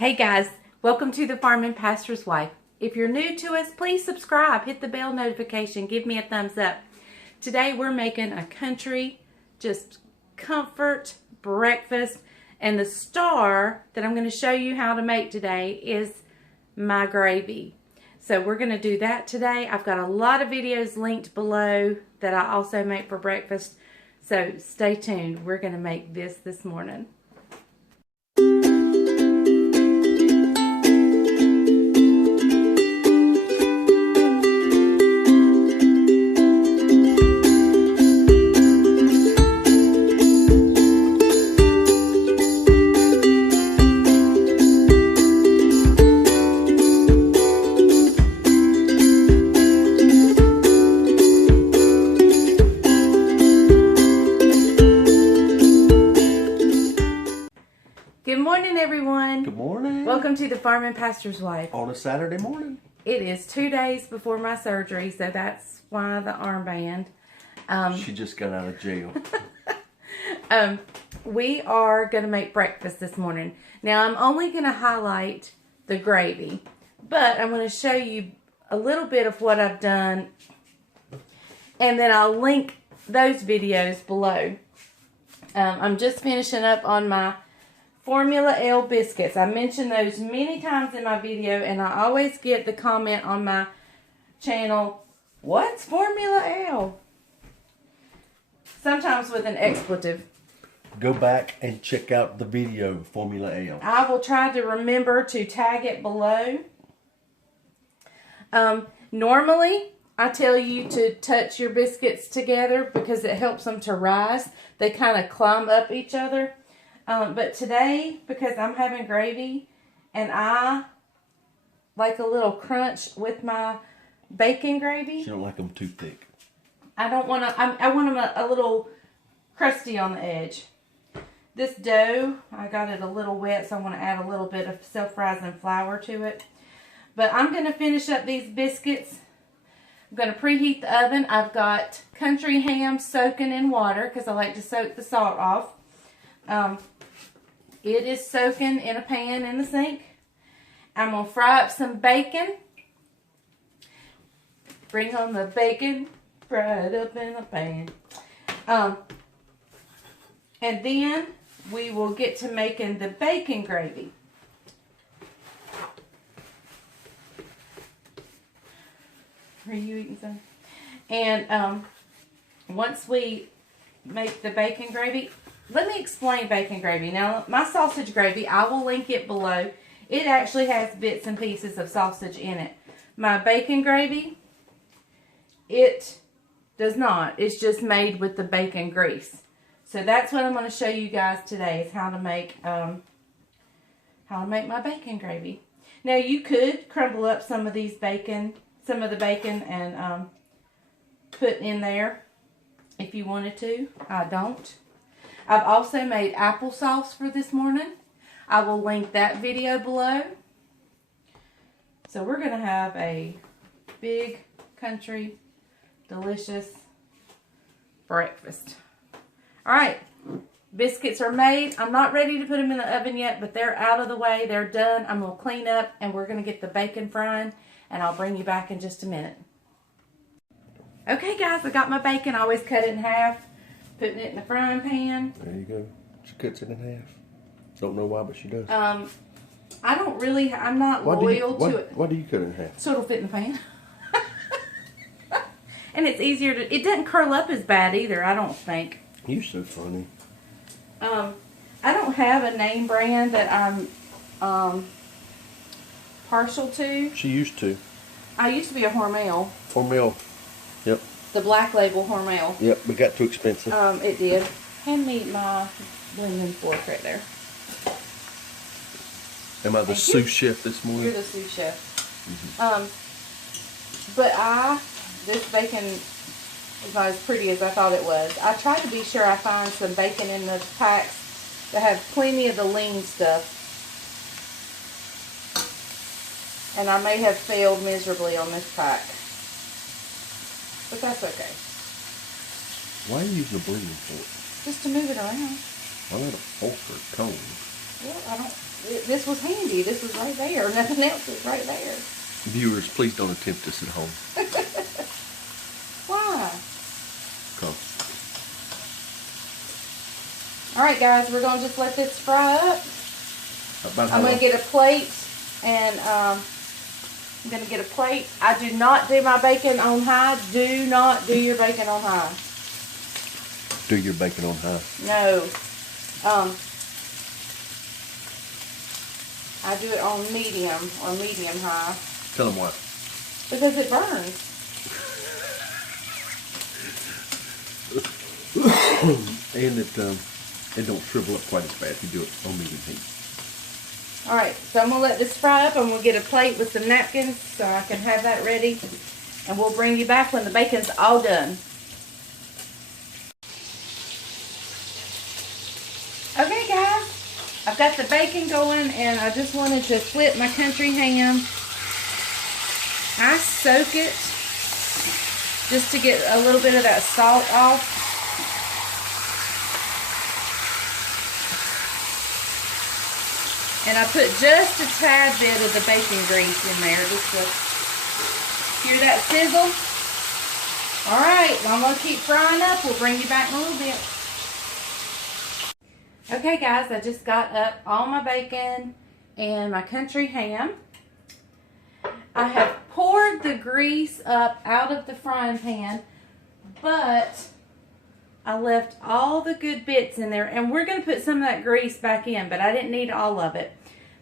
Hey guys, welcome to the Farm and Pastor's Wife. If you're new to us, please subscribe, hit the bell notification, give me a thumbs up. Today we're making a country, just comfort breakfast, and the star that I'm going to show you how to make today is my gravy. So we're going to do that today. I've got a lot of videos linked below that I also make for breakfast. So stay tuned. We're going to make this morning. Good morning, everyone. Good morning. Welcome to the Farm and Pastor's Wife. On a Saturday morning. It is 2 days before my surgery, so that's why the armband. She just got out of jail. We are going to make breakfast this morning. Now, I'm only going to highlight the gravy, but I'm going to show you a little bit of what I've done, and then I'll link those videos below. I'm just finishing up on my Formula L biscuits. I mentioned those many times in my video, and I always get the comment on my channel, what's Formula L? Sometimes with an expletive. Go back and check out the video, Formula L. I will try to remember to tag it below. Normally, I tell you to touch your biscuits together because it helps them to rise. They kind of climb up each other. But today, because I'm having gravy and I like a little crunch with my bacon gravy. She don't like them too thick. I don't want to, I want them a little crusty on the edge. This dough, I got it a little wet, so I want to add a little bit of self-rising flour to it. But I'm going to finish up these biscuits. I'm going to preheat the oven. I've got country ham soaking in water because I like to soak the salt off. It is soaking in a pan in the sink. I'm going to fry up some bacon. Bring on the bacon, fry it up in a pan. And then we will get to making the bacon gravy. Are you eating some? And once we make the bacon gravy, let me explain bacon gravy. Now, my sausage gravy, I will link it below. It actually has bits and pieces of sausage in it. My bacon gravy, it does not. It's just made with the bacon grease. So that's what I'm going to show you guys today is how to make my bacon gravy. Now, you could crumble up some of the bacon and put in there if you wanted to. I don't. I've also made applesauce for this morning. I will link that video below. So we're going to have a big, country, delicious breakfast. Alright, biscuits are made. I'm not ready to put them in the oven yet, but they're out of the way. They're done. I'm going to clean up and we're going to get the bacon frying, and I'll bring you back in just a minute. Okay guys, I got my bacon. I always cut it in half. Putting it in the frying pan. There you go. She cuts it in half. Don't know why, but she does. I don't really, I'm not loyal to it. Why do you cut it in half? So it'll fit in the pan. And it's easier to, it doesn't curl up as bad either, I don't think. You're so funny. I don't have a name brand that I'm partial to. She used to. I used to be a Hormel. Hormel. Yep. The black label Hormel. Yep, but got too expensive. It did. Hand me my blending fork right there. Am I the sous chef this morning? You're the sous chef. But this bacon is not as pretty as I thought it was. I try to be sure I find some bacon in the packs that have plenty of the lean stuff. And I may have failed miserably on this pack. But that's okay. Why are you using a blending fork? Just to move it around. Why not a fork or a cone? Well, this was handy. This was right there. Nothing else was right there. Viewers, please don't attempt this at home. Why? Come. All right, guys, we're going to just let this fry up. I'm going to get a plate, and I'm going to get a plate. I do not do my bacon on high. Do not do your bacon on high. Do your bacon on high. No. I do it on medium or medium high. Tell them why. Because it burns. And it don't shrivel up quite as fast if you do it on medium heat. Alright, so I'm going to let this fry up. I'm going to get a plate with some napkins so I can have that ready. And we'll bring you back when the bacon's all done. Okay, guys. I've got the bacon going, and I just wanted to flip my country ham. I soak it just to get a little bit of that salt off. And I put just a tad bit of the bacon grease in there just to hear that sizzle. Alright, well, I'm going to keep frying up. We'll bring you back in a little bit. Okay, guys, I just got up all my bacon and my country ham. I have poured the grease up out of the frying pan, but I left all the good bits in there, and we're going to put some of that grease back in, but I didn't need all of it.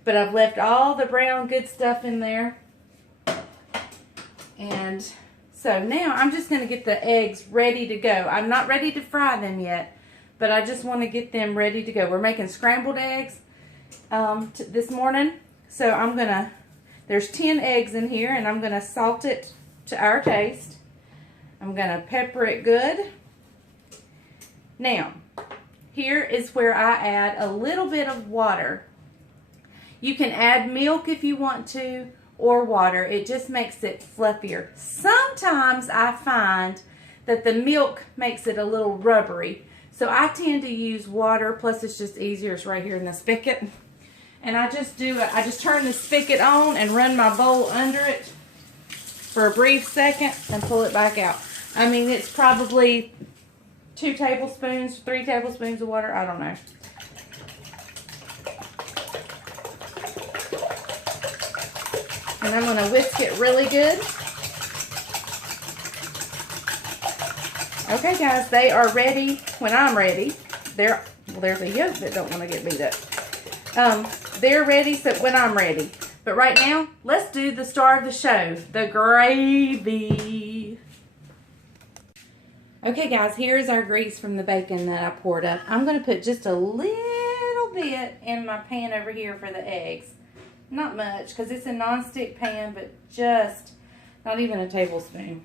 But I've left all the brown good stuff in there. And so now I'm just going to get the eggs ready to go. I'm not ready to fry them yet, but I just want to get them ready to go. We're making scrambled eggs this morning. So I'm going to, there's 10 eggs in here, and I'm going to salt it to our taste. I'm going to pepper it good. Now, here is where I add a little bit of water. You can add milk if you want to, or water. It just makes it fluffier. Sometimes I find that the milk makes it a little rubbery. So I tend to use water, plus it's just easier. It's right here in the spigot. And I just do it. I just turn the spigot on and run my bowl under it for a brief second and pull it back out. I mean, it's probably 2 tablespoons, 3 tablespoons of water. I don't know. And I'm going to whisk it really good. Okay, guys, they are ready when I'm ready. Well, there's a yolk that don't want to get beat up. They're ready so when I'm ready. But right now, let's do the star of the show, the gravy. Okay, guys, here's our grease from the bacon that I poured up. I'm going to put just a little bit in my pan over here for the eggs. Not much, because it's a non-stick pan, but just not even a tablespoon.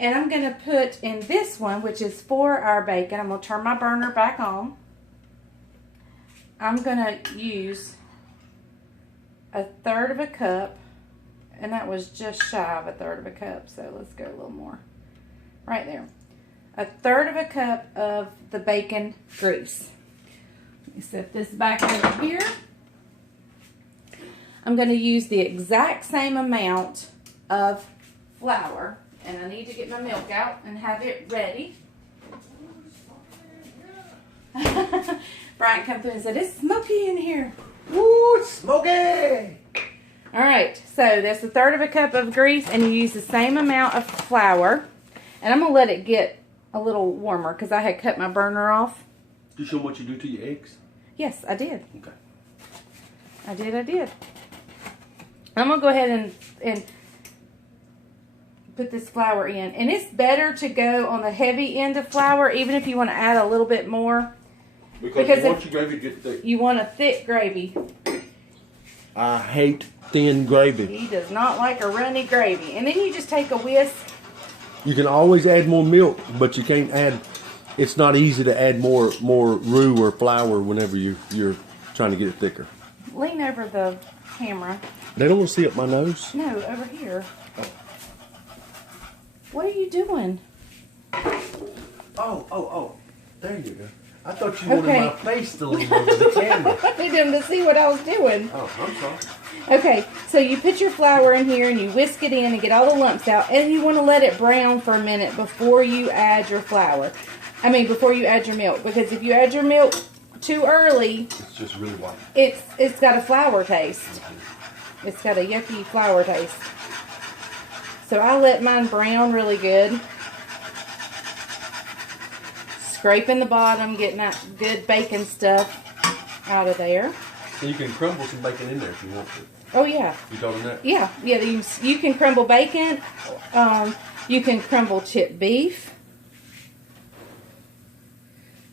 And I'm going to put in this one, which is for our bacon. I'm going to turn my burner back on. I'm going to use 1/3 of a cup, and that was just shy of 1/3 of a cup, so let's go a little more. Right there. 1/3 of a cup of the bacon grease. Let me set this back over here. I'm going to use the exact same amount of flour, and I need to get my milk out and have it ready. Brian come through and said, "It's smoky in here." Woo, it's smoky! Alright, so that's 1/3 of a cup of grease, and you use the same amount of flour. And I'm going to let it get a little warmer because I had cut my burner off. Did you show them what you do to your eggs? Yes, I did. Okay. I did. I'm going to go ahead and put this flour in. And it's better to go on the heavy end of flour, even if you want to add a little bit more. Because you want your gravy to get thick. You want a thick gravy. I hate thin gravy. He does not like a runny gravy. And then you just take a whisk. You can always add more milk, but you can't add. It's not easy to add more roux or flour whenever you're trying to get it thicker. Lean over the camera. They don't want to see up my nose. No, over here. What are you doing? Oh. There you go. I thought you wanted my face to lean over the camera. I need them to see what I was doing. Oh, I'm sorry. Okay, so you put your flour in here and you whisk it in and get all the lumps out. And you want to let it brown for a minute before you add your flour. Before you add your milk. Because if you add your milk too early, it's just really white. It's got a flour taste. It's got a yucky flour taste. So I let mine brown really good. Scraping the bottom, getting that good bacon stuff out of there. And you can crumble some bacon in there if you want to. Oh yeah. You told him that? Yeah. You can crumble bacon. You can crumble chipped beef.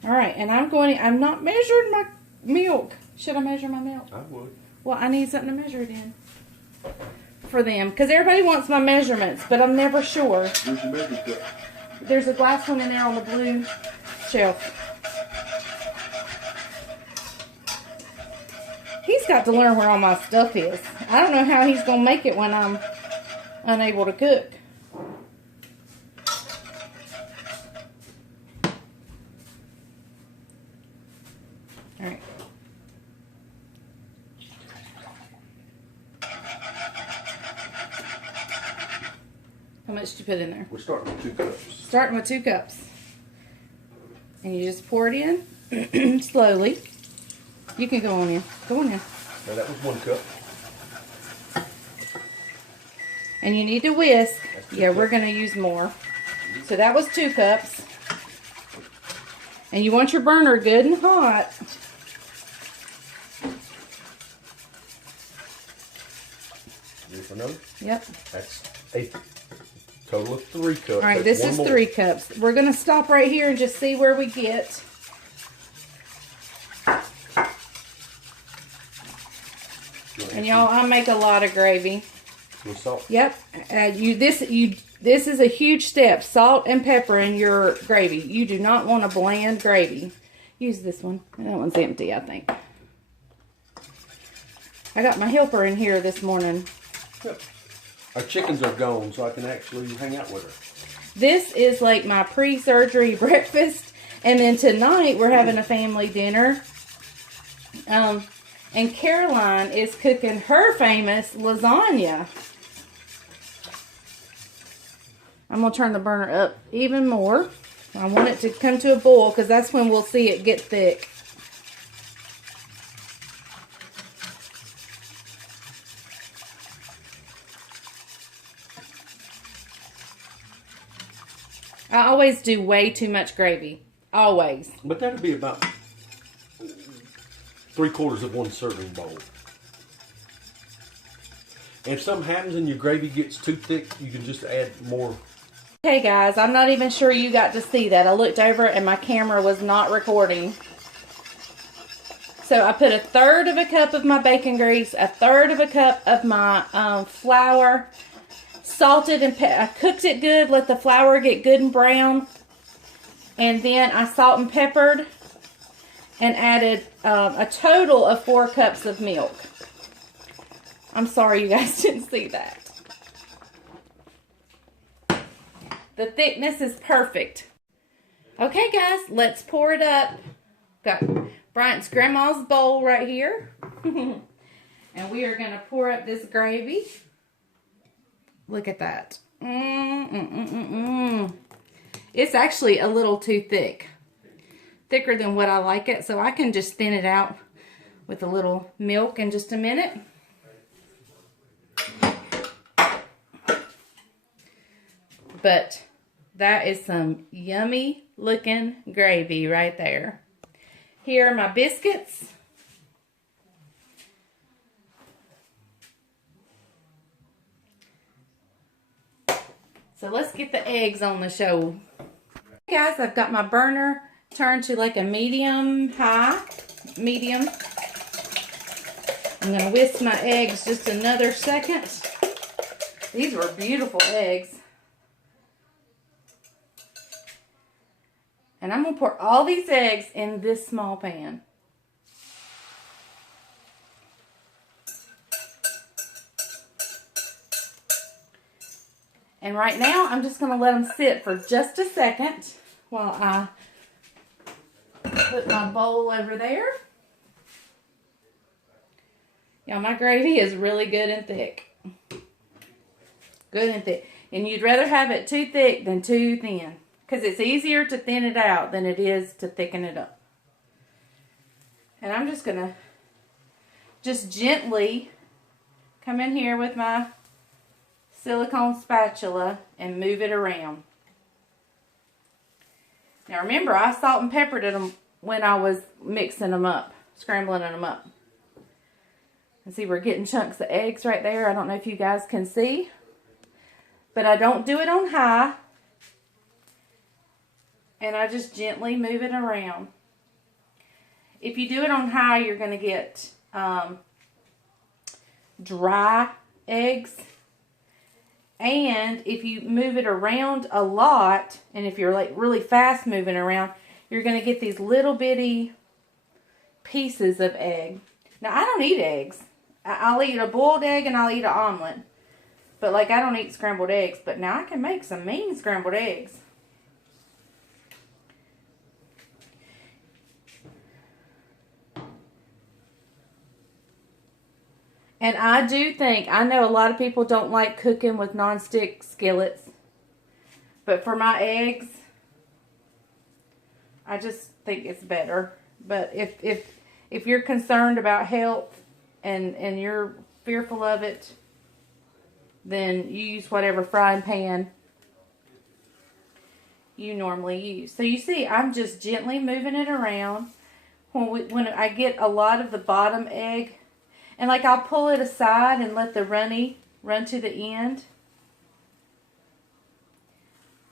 All right, and I'm not measuring my milk. Should I measure my milk? I would. Well, I need something to measure it in for them. Because everybody wants my measurements, but I'm never sure. Where's your measuring cup? There's a glass one in there on the blue shelf. He's got to learn where all my stuff is. I don't know how he's going to make it when I'm unable to cook. All right. How much did you put in there? We're starting with 2 cups. Starting with 2 cups. And you just pour it in slowly. You can go on in. Go on in. Now that was 1 cup. And you need to whisk. Yeah, we're going to use more. So that was 2 cups. And you want your burner good and hot. Ready for another? Yep. That's a total of 3 cups. All right, this is 3 cups. We're going to stop right here and just see where we get. And y'all, I make a lot of gravy. With salt? Yep. This is a huge step. Salt and pepper in your gravy. You do not want a bland gravy. Use this one. That one's empty, I think. I got my helper in here this morning. Yep. Our chickens are gone, so I can actually hang out with her. This is like my pre-surgery breakfast. And then tonight we're having a family dinner. And Caroline is cooking her famous lasagna. I'm going to turn the burner up even more. I want it to come to a boil because that's when we'll see it get thick. I always do way too much gravy. Always. But that would be about 3/4 of 1 serving bowl. And if something happens and your gravy gets too thick, you can just add more. Okay guys, I'm not even sure you got to see that. I looked over and my camera was not recording. So I put 1/3 cup of my bacon grease, 1/3 cup of my flour, salted and I cooked it good, let the flour get good and brown. And then I salt and peppered and added a total of 4 cups of milk. I'm sorry you guys didn't see that. The thickness is perfect. Okay guys, let's pour it up. Got Bryant's grandma's bowl right here. And we are going to pour up this gravy. Look at that. It's actually a little too thick. Thicker than what I like it, so I can just thin it out with a little milk in just a minute. But that is some yummy looking gravy right there. Here are my biscuits. So let's get the eggs on the show. Hey guys, I've got my burner turned to like a medium. I'm going to whisk my eggs just another second. These were beautiful eggs. And I'm going to pour all these eggs in this small pan. And right now, I'm just going to let them sit for just a second while I Put my bowl over there. Y'all, my gravy is really good and thick. Good and thick. And you'd rather have it too thick than too thin. Because it's easier to thin it out than it is to thicken it up. And I'm just going to just gently come in here with my silicone spatula and move it around. Now remember, I salt and peppered them when I was mixing them up, scrambling them up. And see, we're getting chunks of eggs right there. I don't know if you guys can see. But I don't do it on high. And I just gently move it around. If you do it on high, you're going to get dry eggs. And if you move it around a lot, and if you're like really fast moving around, you're going to get these little bitty pieces of egg. Now, I don't eat eggs. I'll eat a boiled egg and I'll eat an omelet. But like, I don't eat scrambled eggs. But now I can make some mean scrambled eggs. And I do think, I know a lot of people don't like cooking with nonstick skillets. But for my eggs, I just think it's better. But if you're concerned about health and you're fearful of it, then you use whatever frying pan you normally use. So you see, I'm just gently moving it around. When I get a lot of the bottom egg, and like I'll pull it aside and let the runny run to the end.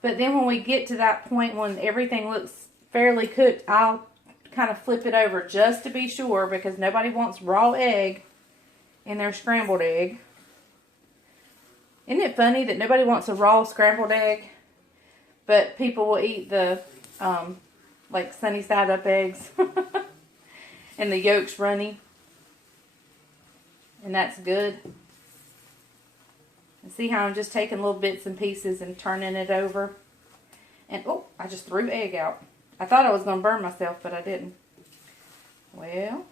But then when we get to that point when everything looks fairly cooked, I'll kind of flip it over just to be sure, because nobody wants raw egg in their scrambled egg. Isn't it funny that nobody wants a raw scrambled egg, but people will eat the like sunny side up eggs and the yolk's runny? And that's good. And see how I'm just taking little bits and pieces and turning it over. And, oh, I just threw egg out. I thought I was going to burn myself, but I didn't. Well.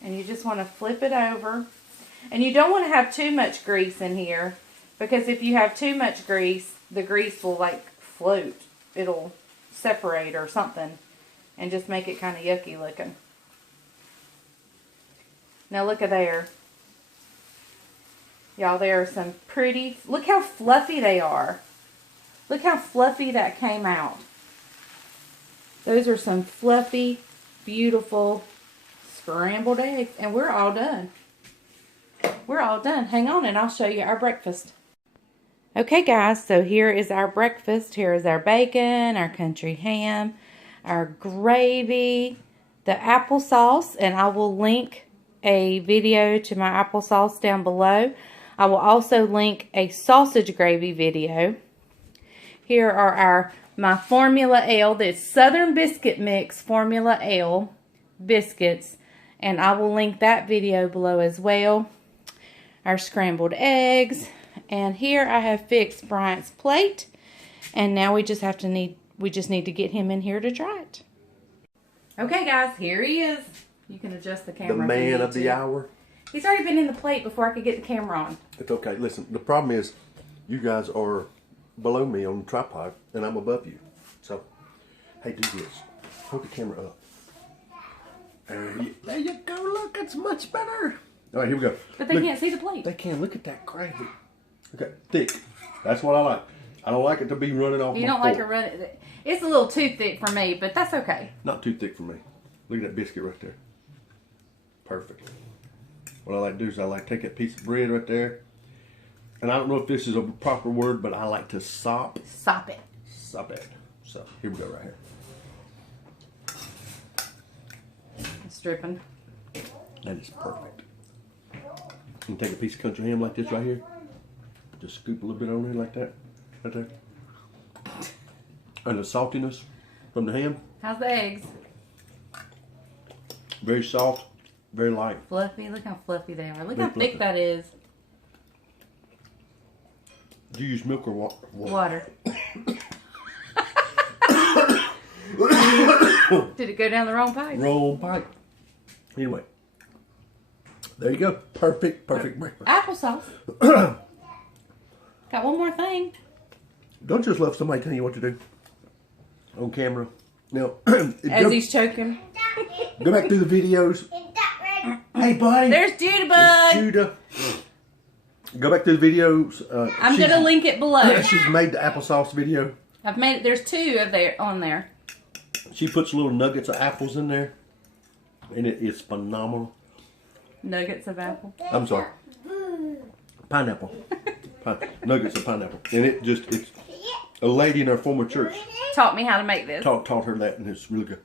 And you just want to flip it over. And you don't want to have too much grease in here, because if you have too much grease, the grease will like float. It'll separate or something and just make it kind of yucky looking. Now look at there. Y'all, there are some pretty, look how fluffy they are. Look how fluffy that came out. Those are some fluffy, beautiful scrambled eggs. And we're all done. We're all done. Hang on and I'll show you our breakfast. Okay guys, so here is our breakfast. Here is our bacon, our country ham, our gravy, the applesauce, and I will link a video to my applesauce down below. I will also link a sausage gravy video. Here are my Formula L, this Southern Biscuit Mix Formula L biscuits, and I will link that video below as well. Our scrambled eggs, and here I have fixed Bryant's plate, and now we just need to get him in here to try it. Okay guys, here he is. You can adjust the camera. The man of the hour. He's already been in the plate before I could get the camera on. It's okay. Listen, the problem is you guys are below me on the tripod and I'm above you. So, hey, do this. Hold the camera up. There you go. Look, it's much better. All right, here we go. But they can't see the plate. They can. Look at that gravy. Okay, thick. That's what I like. I don't like it to be running off. You don't like it running. It's a little too thick for me, but that's okay. Not too thick for me. Look at that biscuit right there. Perfect. What I like to do is I like to take that piece of bread right there. And I don't know if this is a proper word, but I like to sop. Sop it. Sop it. So, here we go right here. It's dripping. That is perfect. You can take a piece of country ham like this right here. Just scoop a little bit on there like that. Right there. And the saltiness from the ham. How's the eggs? Very soft, very light. Fluffy. Look how fluffy they are. Look how thick that is. Do you use milk or water? Water. Did it go down the wrong pipe? Wrong pipe. Anyway. There you go. Perfect breakfast. Applesauce. Got one more thing. Don't just love somebody telling you what to do on camera. Now, as he's choking. Go back through the videos. Hey, buddy. There's Judabug. Judah. Go back through the videos. I'm going to link it below. She's made the applesauce video. I've made it. There's 2 of there on there. She puts little nuggets of apples in there. And it is phenomenal. Nuggets of apple. I'm sorry. Pineapple. Nuggets of pineapple. And it's a lady in our former church Taught me how to make this. taught her that, and it's really good.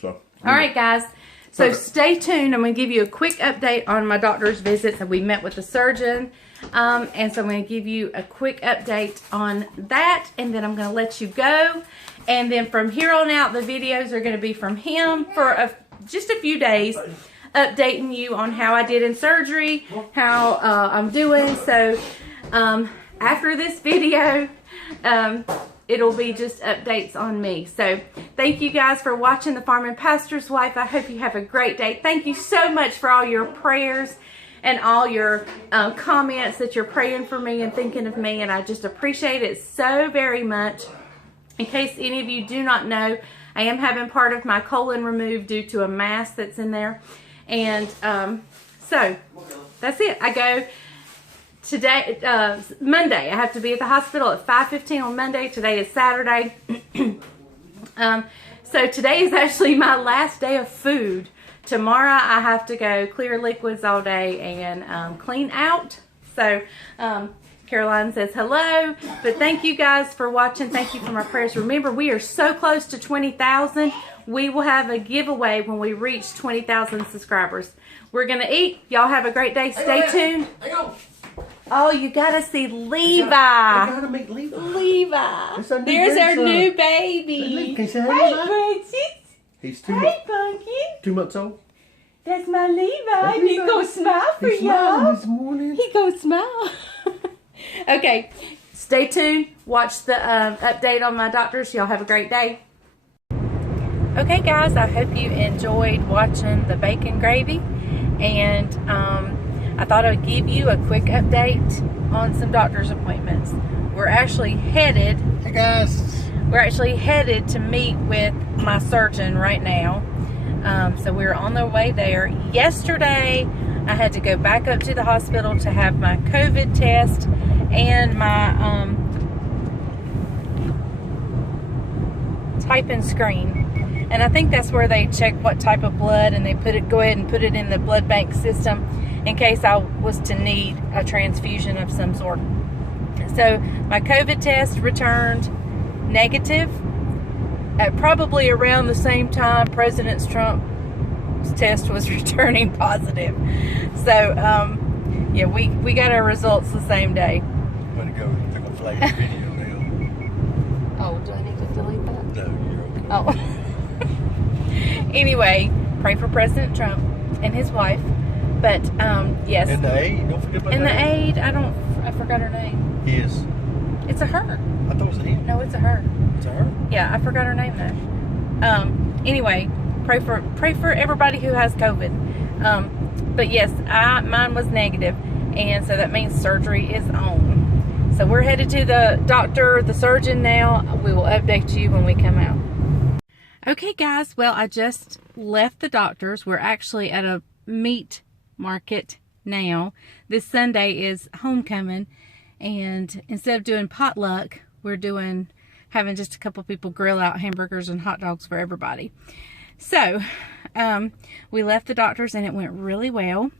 So. All right, guys. So Perfect. stay tuned. I'm going to give you a quick update on my doctor's visits. We met with the surgeon. And so I'm going to give you a quick update on that. And then I'm going to let you go. And then from here on out, the videos are going to be from him for just a few days. Updating you on how I did in surgery. How I'm doing. So after this video, it'll be just updates on me. So thank you guys for watching The Farm and Pastor's Wife. I hope you have a great day. Thank you so much for all your prayers and all your comments that you're praying for me and thinking of me. And I just appreciate it so very much. In case any of you do not know, I am having part of my colon removed due to a mass that's in there. And so that's it. I go today, Monday. I have to be at the hospital at 5:15 on Monday. Today is Saturday. So today is actually my last day of food. Tomorrow I have to go clear liquids all day and clean out. So Caroline says hello. But thank you guys for watching. Thank you for my prayers. Remember, we are so close to 20,000. We will have a giveaway when we reach 20,000 subscribers. We're going to eat. Y'all have a great day. Stay tuned. Hang on. Oh, you got to see Levi. I gotta make Levi. Levi. That's our new There's our grandson. new baby. Can you say hi, Hey, Levi? Francis. He's Hey, Pumpkin. 2 months old. That's my Levi. That's He Levi. go smile for He's smiling y'all. this morning. He go smile. Okay, stay tuned. Watch the update on my doctors. Y'all have a great day. Okay, guys, I hope you enjoyed watching the bacon gravy. And I thought I would give you a quick update on some doctor's appointments. We're actually headed. Hey, guys. We're actually headed to meet with my surgeon right now. So we're on the way there. Yesterday, I had to go back up to the hospital to have my COVID test and my type and screen. And I think that's where they check what type of blood, and they go ahead and put it in the blood bank system in case I was to need a transfusion of some sort. So my COVID test returned negative at probably around the same time President Trump's test was returning positive. So yeah, we got our results the same day. I'm gonna go pick a flag video now. Oh, do I need to delete that? No, you're okay. Oh. Anyway, pray for President Trump and his wife. But yes. And the aide, don't forget about And the that. aide, I forgot her name. His. It's a her. I thought it was a he. No, it's a her. It's a her? Yeah, I forgot her name though. Anyway, pray for everybody who has COVID. But yes, mine was negative, and so that means surgery is on. So we're headed to the doctor, the surgeon now. We will update you when we come out. Okay, guys. Well, I just left the doctor's. We're actually at a meat market now. This Sunday is homecoming, and instead of doing potluck, we're having just a couple people grill out hamburgers and hot dogs for everybody. So we left the doctor's and it went really well.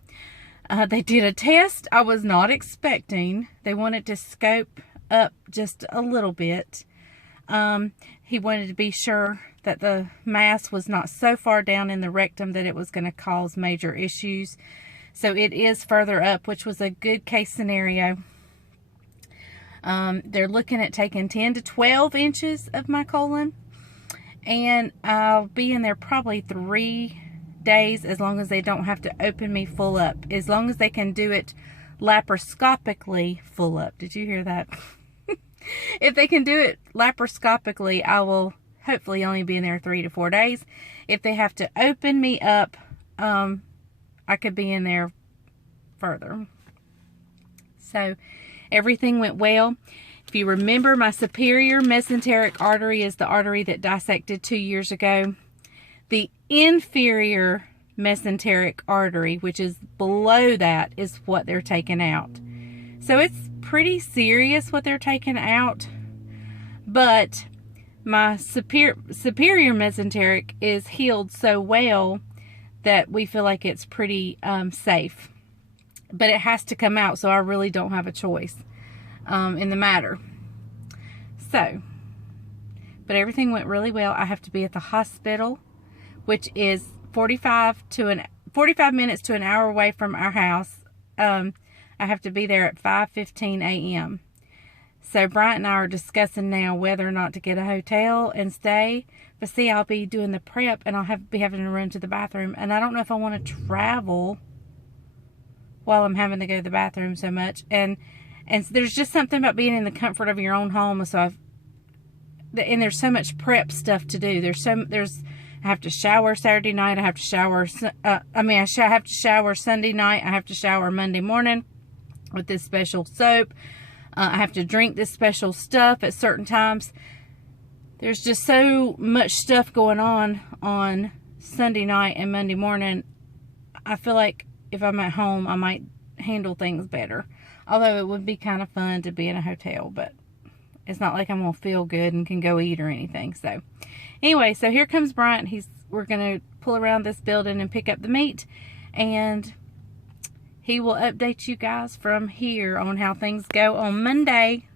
They did a test I was not expecting. They wanted to scope up just a little bit. He wanted to be sure that the mass was not so far down in the rectum that it was going to cause major issues. So it is further up, which was a good case scenario. They're looking at taking 10 to 12 inches of my colon, and I'll be in there probably 3 days, as long as they don't have to open me full up. As long as they can do it laparoscopically full up. Did you hear that? If they can do it laparoscopically, I will hopefully only be in there 3 to 4 days. If they have to open me up, I could be in there further. So everything went well. If you remember, my superior mesenteric artery is the artery that dissected 2 years ago. The inferior mesenteric artery, which is below that, is what they're taking out. So it's pretty serious what they're taking out, but my superior mesenteric is healed so well that we feel like it's pretty safe. But it has to come out, so I really don't have a choice in the matter. So, but everything went really well. I have to be at the hospital, which is 45 minutes to an hour away from our house. I have to be there at 5:15 a.m. So Bryant and I are discussing now whether or not to get a hotel and stay. But see, I'll be doing the prep and I'll be having to run to the bathroom. And I don't know if I want to travel while I'm having to go to the bathroom so much. And there's just something about being in the comfort of your own home. So there's so much prep stuff to do. I have to shower Saturday night. I have to shower. I have to shower Sunday night. I have to shower Monday morning with this special soap. I have to drink this special stuff at certain times. There's just so much stuff going on Sunday night and Monday morning. I feel like if I'm at home, I might handle things better. Although it would be kind of fun to be in a hotel, but it's not like I'm going to feel good and can go eat or anything. So anyway, so here comes Bryant. We're going to pull around this building and pick up the meat, and he will update you guys from here on how things go on Monday.